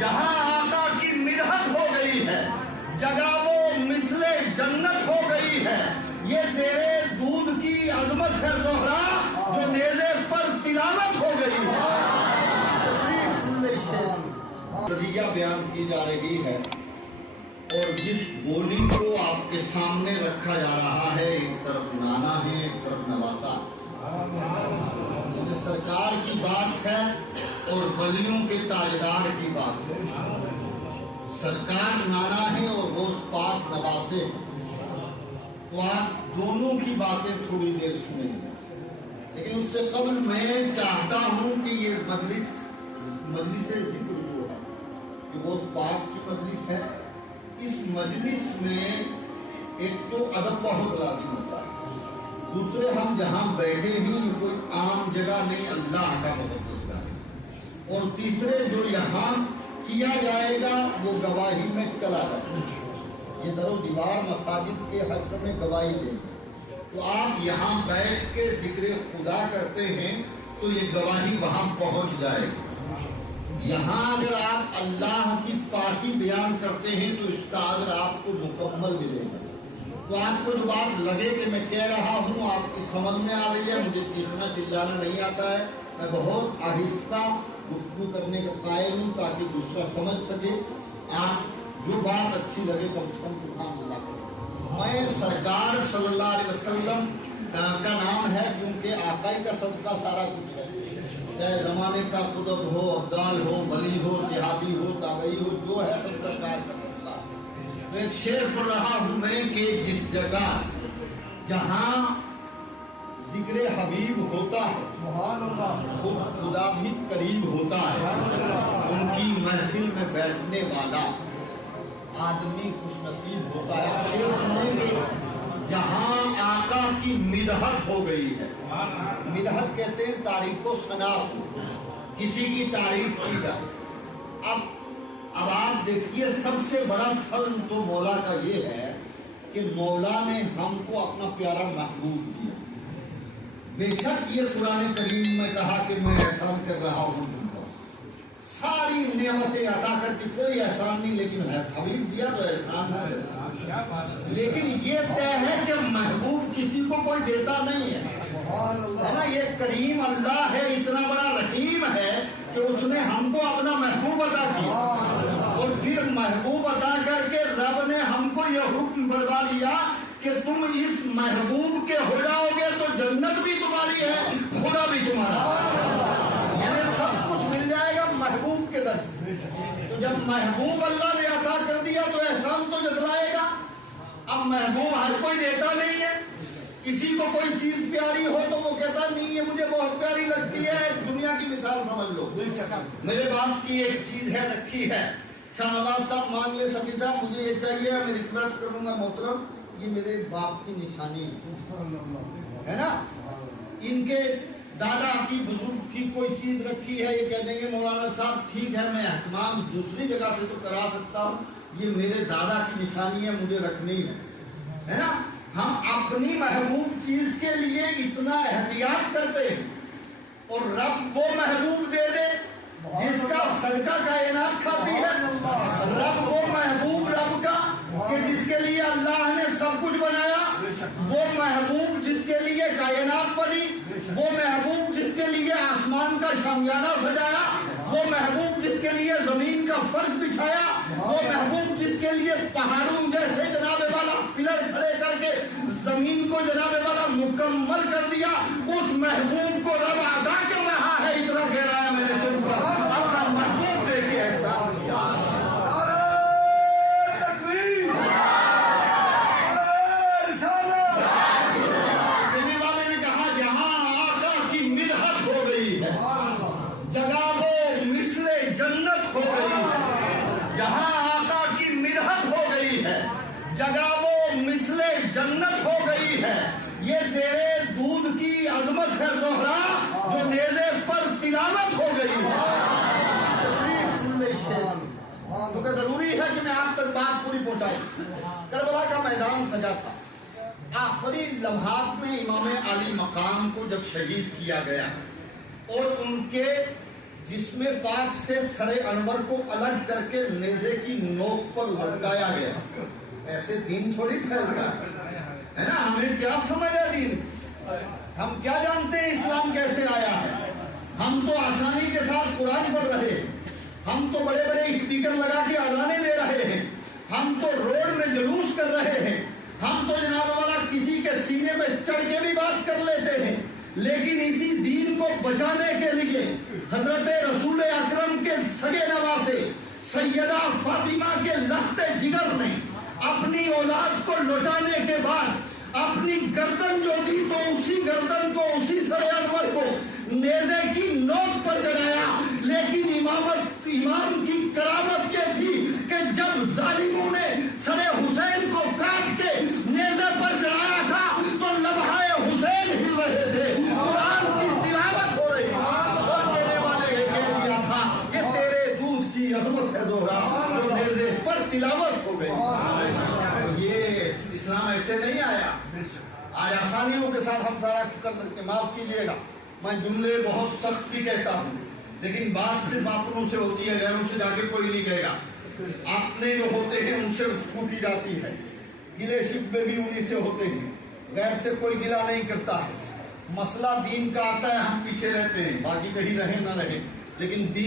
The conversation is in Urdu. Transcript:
جہاں آقا کی مدحت ہو گئی ہے، جگہ وہ مثل جنت ہو گئی ہے۔ یہ تیرے دودھ کی عظمت ہے زہرا، جو نیزے پر تلاوت ہو گئی ہے۔ تصویر سن لے ذریعہ بیان کی جا رہی ہے، اور جس بولی کو آپ کے سامنے رکھا جا رہا ہے، ایک طرف نانا ہے، ایک طرف نواسا۔ یہ سرکار کی بات ہے اور ولیوں کے تاجدار کی بات ہے۔ سرکار نانا ہے اور غوث پاک نواسے ہیں۔ تو آپ دونوں کی باتیں تھوڑی دیر سنیں گے، لیکن اس سے قبل میں چاہتا ہوں کہ یہ مجلس ذکر جو ہے، یہ غوث پاک کی مجلس ہے۔ اس مجلس میں ایک تو ادب بہت لازم ہوتا ہے، دوسرے ہم جہاں بیٹھے ہیں یہ کوئی عام جگہ نہیں، اللہ کا مقدس جگہ ہے، اور تیسرے جو یہاں کیا جائے گا وہ گواہی میں چلا جائے گا۔ یہ در و دیوار مساجد کے حشر میں گواہی دیں گے، تو آپ یہاں بیٹھ کے ذکر خدا کرتے ہیں تو یہ گواہی وہاں پہنچ جائے گی۔ یہاں اگر آپ اللہ کی پاکی بیان کرتے ہیں تو اس کا اجر آپ کو مکمل ملے گا۔ تو آپ کو جو بات لگے کہ میں کہہ رہا ہوں آپ کی سمجھ میں آ رہی ہے، مجھے چیخنا چلانا نہیں آتا ہے، میں بہت آہستہ گفتگو کرنے کا قائل ہوں تاکہ دوسرا سمجھ سکے۔ آپ جو بات اچھی لگے کم سے کم سبحان اللہ کریں۔ میں سرکار صلی اللہ علیہ وسلم کا نام ہے کیونکہ آقائی کا صدقہ سارا کچھ ہے، چاہے زمانے کا قطب ہو، ابدال ہو، ولی ہو، صحابی ہو، تابعی ہو، جو ہے سب سرکار کا صدقہ۔ تو ایک شعر پڑھ رہا ہوں میں کہ جس جگہ جہاں ذکر حبیب ہوتا ہے خدا بھی قریب ہوتا ہے، ان کی محفل میں بیٹھنے والا آدمی خوش نصیب ہوتا ہے۔ شعر سنیں گے، جہاں آقا کی مدحت ہو گئی ہے۔ مدحت کہتے ہیں تعریف و ثنا، کسی کی تعریف کی جائے۔ اب آپ دیکھیے سب سے بڑا فضل تو مولا کا یہ ہے کہ مولا نے ہم کو اپنا پیارا محبوب دیا۔ بے شک یہ قرآن کریم میں کہا کہ میں احسان کر رہا ہوں تم کو، ساری نعمتیں عطا کر کے کوئی احسان نہیں، لیکن ہے حبیب دیا تو احسان ہے۔ لیکن یہ طے ہے کہ محبوب کسی کو کوئی دیتا نہیں ہے نا، یہ کریم اللہ ہے، اتنا بڑا رحیم ہے کہ اس نے ہم کو اپنا محبوب عطا کیا، اور پھر محبوب عطا کر کے رب نے ہم کو یہ حکم بلوا دیا کہ تم اس محبوب کے ہو جاؤ گے تو جنت بھی تمہاری ہے، خدا بھی تمہارا، یعنی سب کچھ مل جائے گا محبوب کے در سے۔ تو جب محبوب اللہ نے عطا کر دیا تو احسان تو جتلائے گا۔ اب محبوب ہر کوئی دیتا نہیں ہے، کسی کو کوئی چیز پیاری ہو تو وہ کہتا نہیں ہے مجھے بہت پیاری لگتی ہے۔ دنیا کی مثال سمجھ لو، میرے باپ کی ایک چیز ہے رکھی ہے، شاہ نواز صاحب مانگ لے سبھی صاحب مجھے یہ چاہیے، میں ریکویسٹ کروں گا محترم یہ میرے باپ کی نشانی ہے نا، ان کے دادا کی بزرگ کی کوئی چیز رکھی ہے، یہ کہہ دیں گے مولانا صاحب ٹھیک ہے میں اہتمام دوسری جگہ سے تو کرا سکتا ہوں، یہ میرے دادا کی نشانی ہے مجھے رکھنی ہے نا۔ ہم اپنی محبوب چیز کے لیے اتنا احتیاط کرتے ہیں، اور رب وہ محبوب دے دے جس کا صدقہ کائنات کھاتی ہے، رب وہ محبوب رب کا کہ جس کے لیے اللہ نے سب کچھ بنایا، وہ محبوب جس کے لیے کائنات بنی، وہ محبوب جس کے لیے آسمان کا شامیانہ سجایا، وہ محبوب جس کے لیے زمین کا فرش بچھایا، وہ محبوب جس کے لیے پہاڑوں جیسے جناب والا پلر کھڑے کر کے زمین کو جناب والا مکمل کر دیا، اس محبوب کو رب عطا کر رہا ہے، اتنا کہہ رہا ہے میں نے تم پر اپنا محبوب دے کے احسان کیا۔ کہنے والے نے کہا جہاں آقا کی مدحت ہو گئی ہے، جگہ وہ مثل جنت ہو گئی ہے۔ جہاں آقا کی مدحت ہو گئی ہے، جگہ وہ مثل جنت ہو گئی ہے۔ یہ تیرے دودھ کی عظمت ہے زہرا، جو نیزے پر تلاوت ہو گئی ہے۔ تصویر سن لے کیونکہ ضروری ہے کہ میں آپ تک بات پوری پہنچائی۔ کربلا کا میدان سجا تھا، آخری لمحات میں امام علی مقام کو جب شہید کیا گیا اور ان کے جس میں پاک سے سر انور کو الگ کر کے نیزے کی نوک پر لٹکایا گیا. ایسے دین تھوڑی پھیلتا ہے نا. ہمیں کیا سمجھ ہے دین؟ ہم کیا جانتے ہیں اسلام کیسے آیا ہے؟ ہم تو آسانی کے ساتھ قرآن پڑھ رہے ہیں. ہم تو بڑے بڑے اسپیکر لگا کے اذانیں دے رہے ہیں. ہم تو روڈ میں جلوس کر رہے ہیں. ہم تو جناب والا کسی کے سینے میں چڑھ کے بھی بات کر لیتے ہیں. لیکن اسی دین کو بچانے کے لیے حضرت رسول اکرم کے سگے نواسے سیدہ فاطمہ کے لخت جگر نے اپنی اولاد کو لوٹانے کے بعد اپنی گردن جو دی تو اسی گردن کو اسی سر انور کو نیزے کی نوک پر چڑھایا. لیکن امام کی کرامت یہ تھی کہ جب ظالموں نے سر حسین کو کاٹ کے نیزے پر چڑھایا تھا تو لمحہ حسین ہل رہے تھے. قرآن کی تلاوت ہو رہی اور کہنے والے نے کہہ دیا تھا کہ تیرے دودھ کی عظمت ہے دوہرا جو نیزے پر تلاوت ہو گئی. یہ اسلام ایسے نہیں آیا. آج آسانیوں کے ساتھ ہم سارا کر کے معاف کیجیے گا میں جملے بہت سخت بھی کہتا ہوں لیکن بات صرف اپنوں سے ہوتی ہے. غیروں سے جا کے کوئی نہیں کہے گا. اپنے جو ہوتے ہیں ان سے رفقو کی جاتی ہے. گلے شکوے بھی انہی سے ہوتے ہیں. غیر سے کوئی گلہ نہیں کرتا ہے. مسئلہ دین کا آتا ہے ہم پیچھے رہتے ہیں. باقی کہیں رہیں نہ رہیں لیکن دین